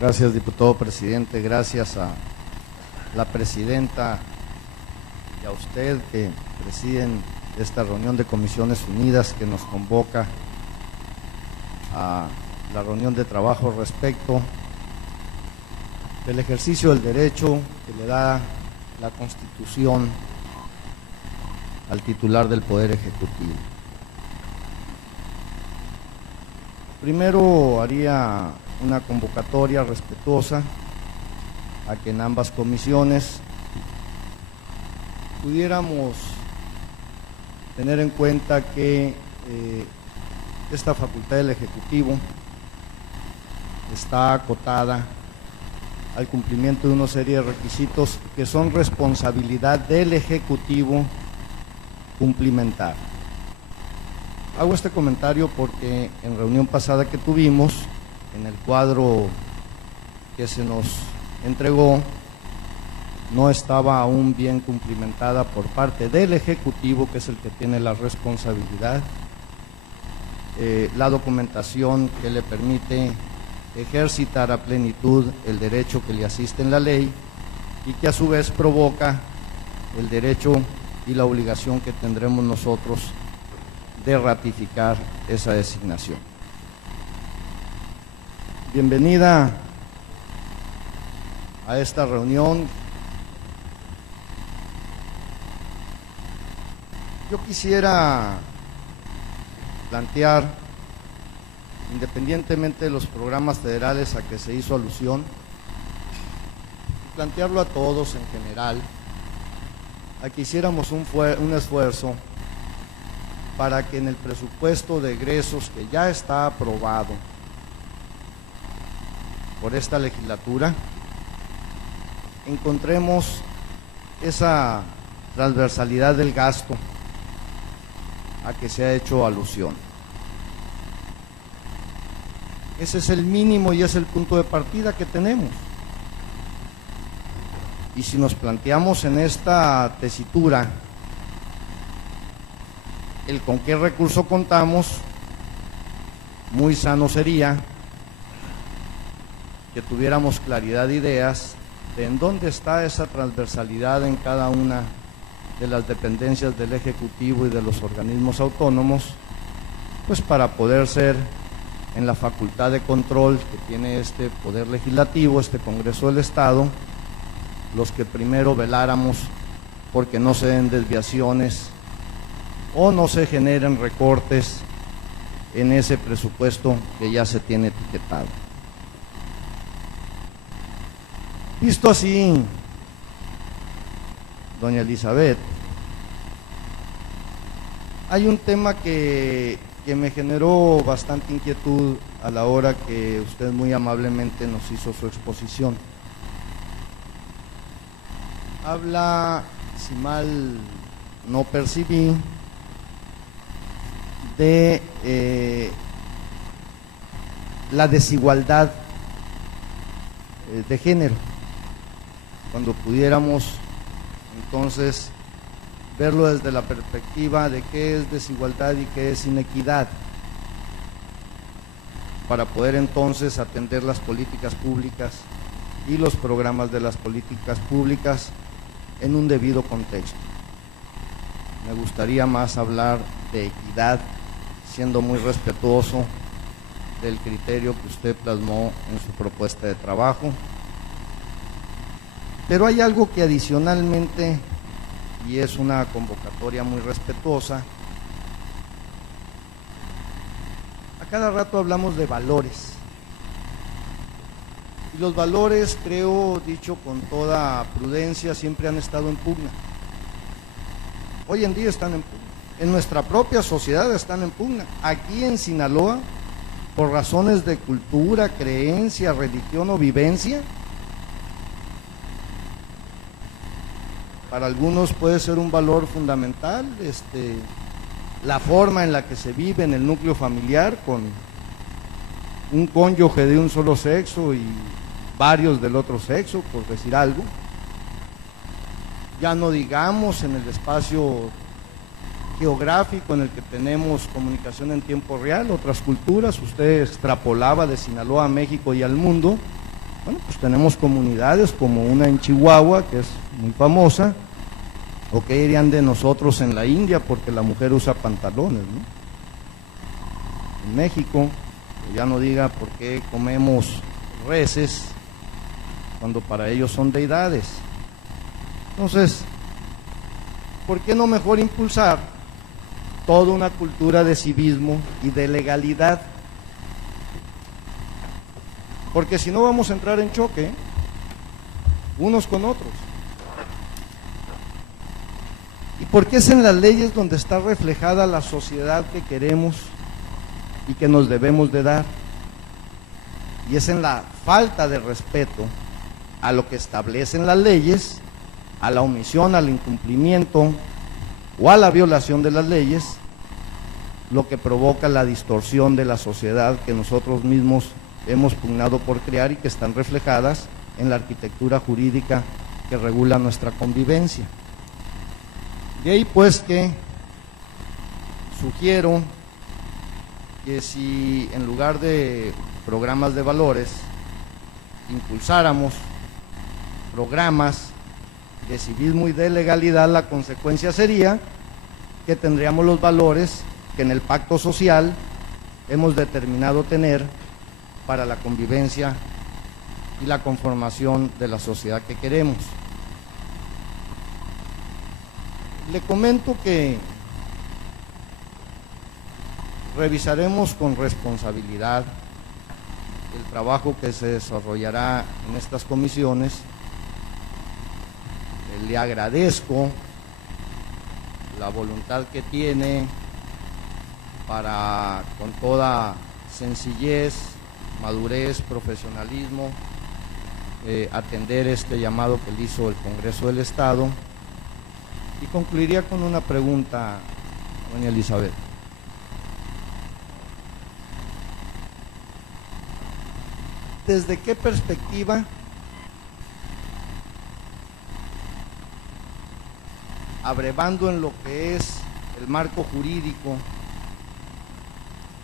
Gracias, diputado presidente. Gracias a la presidenta y a usted que presiden esta reunión de Comisiones Unidas que nos convoca a la reunión de trabajo respecto del ejercicio del derecho que le da la Constitución al titular del Poder Ejecutivo. Primero haría una convocatoria respetuosa a que en ambas comisiones pudiéramos tener en cuenta que esta facultad del Ejecutivo está acotada al cumplimiento de una serie de requisitos que son responsabilidad del Ejecutivo cumplimentar. Hago este comentario porque en reunión pasada que tuvimos, en el cuadro que se nos entregó, no estaba aún bien cumplimentada por parte del Ejecutivo, que es el que tiene la responsabilidad, la documentación que le permite ejercitar a plenitud el derecho que le asiste en la ley y que a su vez provoca el derecho y la obligación que tendremos nosotros de ratificar esa designación. Bienvenida a esta reunión. Yo quisiera plantear, independientemente de los programas federales a que se hizo alusión, plantearlo a todos en general, a que hiciéramos un esfuerzo para que en el presupuesto de egresos que ya está aprobado por esta legislatura, encontremos esa transversalidad del gasto a que se ha hecho alusión. Ese es el mínimo y es el punto de partida que tenemos. Y si nos planteamos en esta tesitura el con qué recurso contamos, muy sano sería que tuviéramos claridad de ideas de en dónde está esa transversalidad en cada una de las dependencias del Ejecutivo y de los organismos autónomos, pues para poder ser en la facultad de control que tiene este Poder Legislativo, este Congreso del Estado, los que primero veláramos porque no se den desviaciones o no se generen recortes en ese presupuesto que ya se tiene etiquetado. Visto así, doña Elizabeth, hay un tema que me generó bastante inquietud a la hora que usted muy amablemente nos hizo su exposición. Habla, si mal no percibí, de la desigualdad de género, cuando pudiéramos entonces verlo desde la perspectiva de qué es desigualdad y qué es inequidad, para poder entonces atender las políticas públicas y los programas de las políticas públicas en un debido contexto. Me gustaría más hablar de equidad, siendo muy respetuoso del criterio que usted plasmó en su propuesta de trabajo. Pero hay algo que adicionalmente, y es una convocatoria muy respetuosa, a cada rato hablamos de valores. Y los valores, creo, dicho con toda prudencia, siempre han estado en pugna. Hoy en día están en pugna. En nuestra propia sociedad están en pugna. Aquí en Sinaloa, por razones de cultura, creencia, religión o vivencia, para algunos puede ser un valor fundamental, la forma en la que se vive en el núcleo familiar con un cónyuge de un solo sexo y varios del otro sexo, por decir algo. Ya no digamos en el espacio geográfico en el que tenemos comunicación en tiempo real, otras culturas, usted extrapolaba de Sinaloa a México y al mundo, Bueno, pues tenemos comunidades como una en Chihuahua, que es muy famosa, o qué dirían de nosotros en la India, porque la mujer usa pantalones, ¿no? En México, ya no diga por qué comemos reses, cuando para ellos son deidades. Entonces, ¿por qué no mejor impulsar toda una cultura de civismo y de legalidad? Porque si no vamos a entrar en choque unos con otros. ¿Y por qué es en las leyes donde está reflejada la sociedad que queremos y que nos debemos de dar? Y es en la falta de respeto a lo que establecen las leyes, a la omisión, al incumplimiento o a la violación de las leyes, lo que provoca la distorsión de la sociedad que nosotros mismos hemos pugnado por crear y que están reflejadas en la arquitectura jurídica que regula nuestra convivencia. De ahí pues que sugiero que si en lugar de programas de valores impulsáramos programas de civismo y de legalidad, la consecuencia sería que tendríamos los valores que en el pacto social hemos determinado tener para la convivencia y la conformación de la sociedad que queremos. Le comento que revisaremos con responsabilidad el trabajo que se desarrollará en estas comisiones. Le agradezco la voluntad que tiene para, con toda sencillez, madurez, profesionalismo, atender este llamado que le hizo el Congreso del Estado. Y concluiría con una pregunta, doña Elizabeth. ¿Desde qué perspectiva abrevando en lo que es el marco jurídico,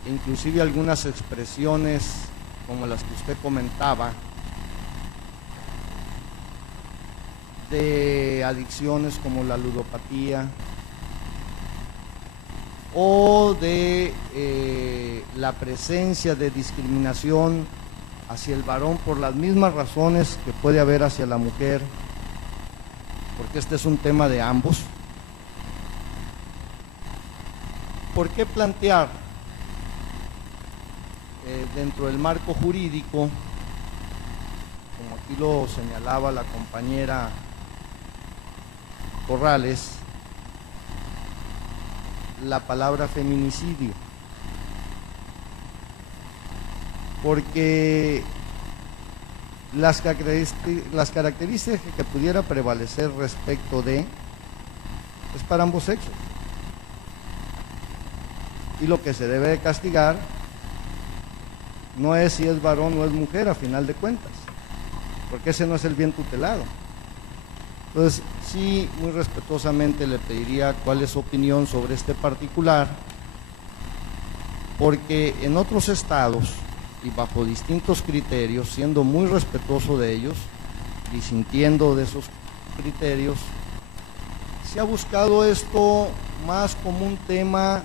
inclusive algunas expresiones como las que usted comentaba, de adicciones como la ludopatía o de la presencia de discriminación hacia el varón por las mismas razones que puede haber hacia la mujer, porque este es un tema de ambos? ¿Por qué plantear dentro del marco jurídico, como aquí lo señalaba la compañera Corrales, la palabra feminicidio? Porque las características que pudiera prevalecer respecto de es para ambos sexos, y lo que se debe de castigar no es si es varón o es mujer, a final de cuentas, porque ese no es el bien tutelado. Entonces, sí, muy respetuosamente le pediría cuál es su opinión sobre este particular, porque en otros estados y bajo distintos criterios, siendo muy respetuoso de ellos, disintiendo de esos criterios, se ha buscado esto más como un tema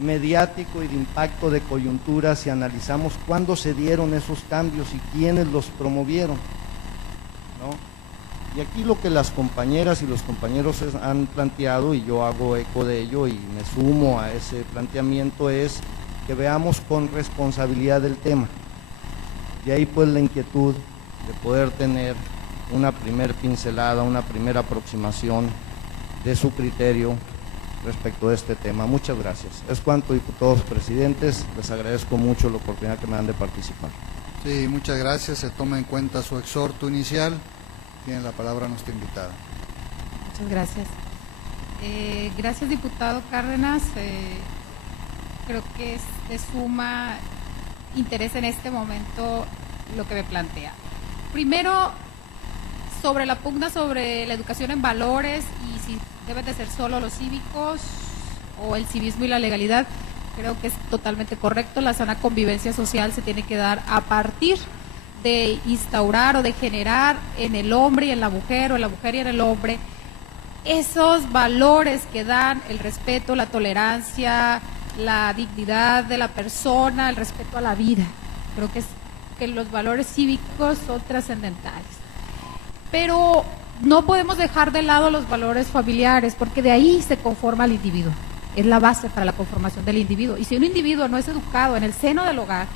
mediático y de impacto de coyuntura si analizamos cuándo se dieron esos cambios y quiénes los promovieron, ¿no? Y aquí lo que las compañeras y los compañeros han planteado, y yo hago eco de ello y me sumo a ese planteamiento, es que veamos con responsabilidad el tema. De ahí pues la inquietud de poder tener una primer pincelada, una primera aproximación de su criterio respecto a este tema. Muchas gracias. Es cuanto, diputados presidentes, les agradezco mucho la oportunidad que me dan de participar. Sí, muchas gracias, se toma en cuenta su exhorto inicial. Tiene la palabra nuestra invitada. Muchas gracias. Gracias, diputado Cárdenas. Creo que es de suma interés en este momento lo que me plantea. Primero, sobre la pugna sobre la educación en valores y si deben de ser solo los cívicos o el civismo y la legalidad, creo que es totalmente correcto. La sana convivencia social se tiene que dar a partir de instaurar o de generar en el hombre y en la mujer, o en la mujer y en el hombre, esos valores que dan el respeto, la tolerancia, la dignidad de la persona, el respeto a la vida. Creo que los valores cívicos son trascendentales. Pero no podemos dejar de lado los valores familiares, porque de ahí se conforma el individuo. Es la base para la conformación del individuo. Y si un individuo no es educado en el seno del hogar,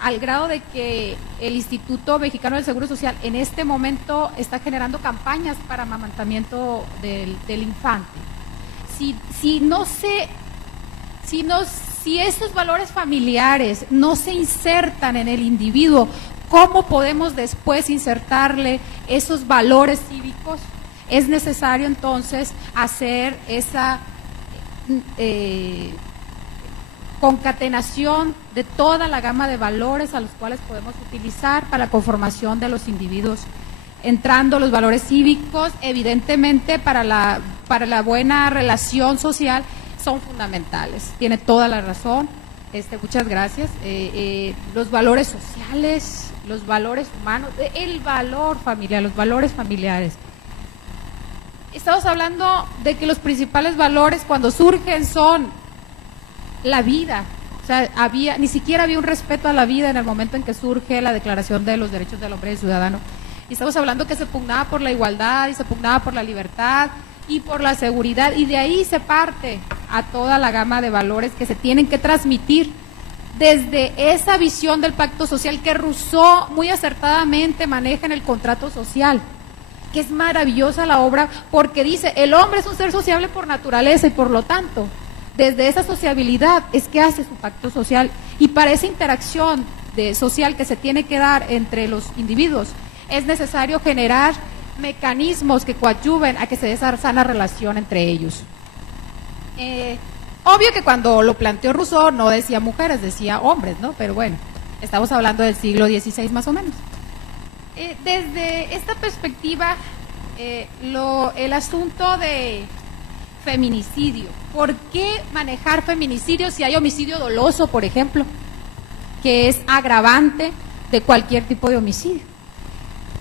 al grado de que el Instituto Mexicano del Seguro Social en este momento está generando campañas para amamantamiento del infante. Si esos valores familiares no se insertan en el individuo, ¿cómo podemos después insertarle esos valores cívicos? Es necesario entonces hacer esa concatenación de toda la gama de valores a los cuales podemos utilizar para la conformación de los individuos, entrando los valores cívicos, evidentemente para la buena relación social son fundamentales. Tiene toda la razón. Muchas gracias. Los valores sociales, los valores humanos, el valor familiar, los valores familiares. Estamos hablando de que los principales valores cuando surgen son la vida. O sea, ni siquiera había un respeto a la vida en el momento en que surge la Declaración de los Derechos del Hombre y Ciudadano. Y estamos hablando que se pugnaba por la igualdad y se pugnaba por la libertad y por la seguridad, y de ahí se parte a toda la gama de valores que se tienen que transmitir desde esa visión del pacto social que Rousseau muy acertadamente maneja en el contrato social, que es maravillosa la obra porque dice, el hombre es un ser sociable por naturaleza y por lo tanto, desde esa sociabilidad es que hace su pacto social, y para esa interacción social que se tiene que dar entre los individuos es necesario generar mecanismos que coadyuven a que se dé esa sana relación entre ellos. Obvio que cuando lo planteó Rousseau no decía mujeres, decía hombres, ¿no? Pero bueno, estamos hablando del siglo XVI más o menos. Desde esta perspectiva, el asunto de feminicidio, ¿por qué manejar feminicidio si hay homicidio doloso, por ejemplo, que es agravante de cualquier tipo de homicidio?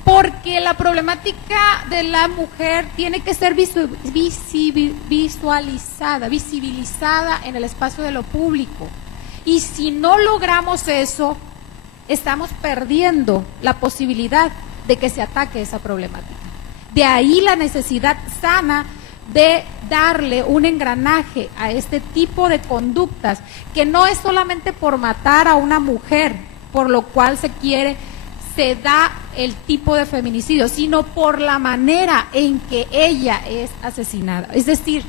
Porque la problemática de la mujer tiene que ser visibilizada en el espacio de lo público. Y si no logramos eso, estamos perdiendo la posibilidad de que se ataque esa problemática. De ahí la necesidad sana de darle un engranaje a este tipo de conductas, que no es solamente por matar a una mujer, por lo cual se da el tipo de feminicidio, sino por la manera en que ella es asesinada. Es decir,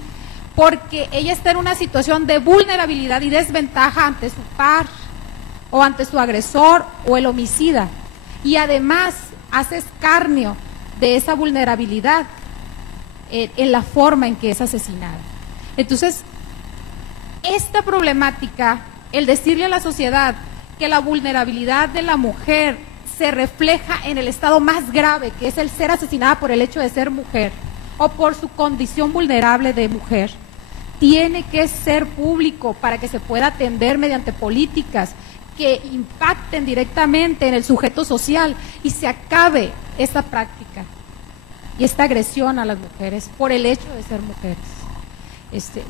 porque ella está en una situación de vulnerabilidad y desventaja ante su par o ante su agresor o el homicida, y además hace escarnio de esa vulnerabilidad en la forma en que es asesinada. Entonces, esta problemática, el decirle a la sociedad que la vulnerabilidad de la mujer se refleja en el estado más grave, que es el ser asesinada por el hecho de ser mujer o por su condición vulnerable de mujer, tiene que ser público para que se pueda atender mediante políticas que impacten directamente en el sujeto social y se acabe esta práctica y esta agresión a las mujeres por el hecho de ser mujeres.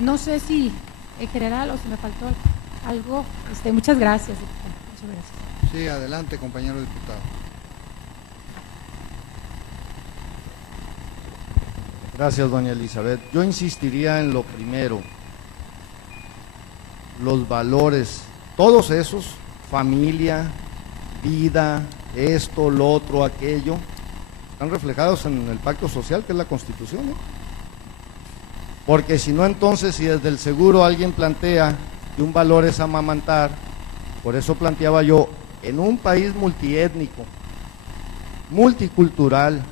No sé si en general o si me faltó algo. Muchas gracias. Muchas gracias. Sí, adelante, compañero diputado. Gracias, doña Elizabeth. Yo insistiría en lo primero, los valores, todos esos, familia, vida, esto, lo otro, aquello, están reflejados en el pacto social, que es la Constitución, ¿eh? Porque si no, entonces, si desde el seguro alguien plantea que un valor es amamantar, por eso planteaba yo, en un país multiétnico, multicultural,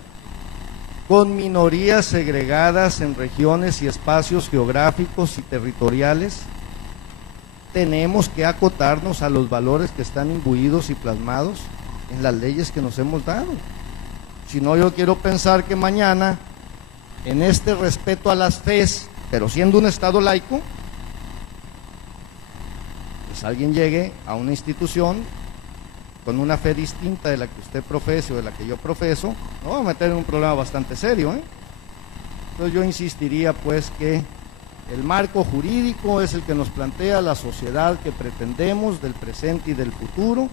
con minorías segregadas en regiones y espacios geográficos y territoriales, tenemos que acotarnos a los valores que están imbuidos y plasmados en las leyes que nos hemos dado. Si no, yo quiero pensar que mañana, en este respeto a las fes, pero siendo un Estado laico, pues alguien llegue a una institución con una fe distinta de la que usted profese o de la que yo profeso, nos vamos a meter en un problema bastante serio, ¿eh? Entonces yo insistiría pues que el marco jurídico es el que nos plantea la sociedad que pretendemos del presente y del futuro,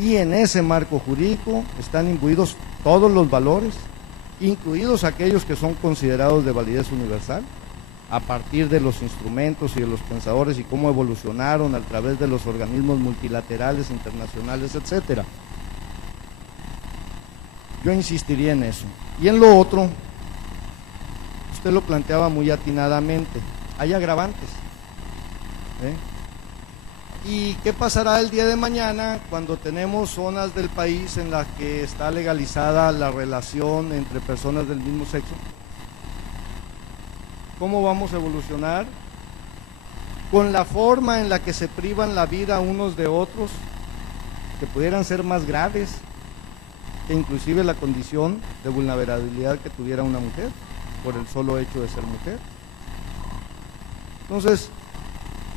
y en ese marco jurídico están imbuidos todos los valores, incluidos aquellos que son considerados de validez universal, a partir de los instrumentos y de los pensadores y cómo evolucionaron a través de los organismos multilaterales, internacionales, etcétera. Yo insistiría en eso. Y en lo otro, usted lo planteaba muy atinadamente, hay agravantes, ¿eh? ¿Y qué pasará el día de mañana cuando tenemos zonas del país en las que está legalizada la relación entre personas del mismo sexo? ¿Cómo vamos a evolucionar? Con la forma en la que se privan la vida unos de otros, que pudieran ser más graves que inclusive la condición de vulnerabilidad que tuviera una mujer por el solo hecho de ser mujer. Entonces,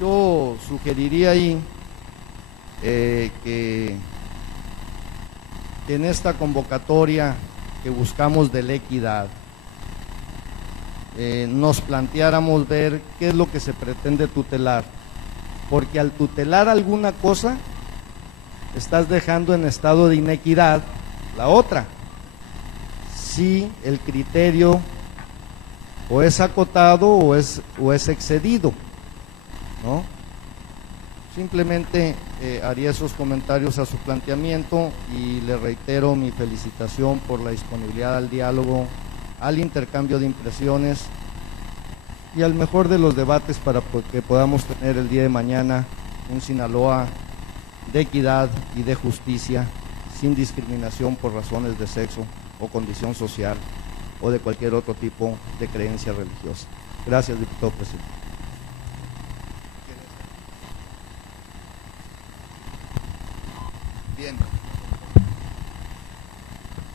yo sugeriría ahí que en esta convocatoria que buscamos de la equidad, nos planteáramos ver qué es lo que se pretende tutelar, porque al tutelar alguna cosa, estás dejando en estado de inequidad la otra. Si el criterio o es acotado o es excedido, ¿no? Simplemente haría esos comentarios a su planteamiento y le reitero mi felicitación por la disponibilidad al diálogo, al intercambio de impresiones y al mejor de los debates para que podamos tener el día de mañana un Sinaloa de equidad y de justicia, sin discriminación por razones de sexo o condición social o de cualquier otro tipo de creencia religiosa. Gracias, diputado presidente. Bien.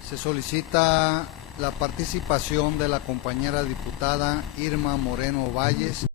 Se solicita la participación de la compañera diputada Irma Moreno Valles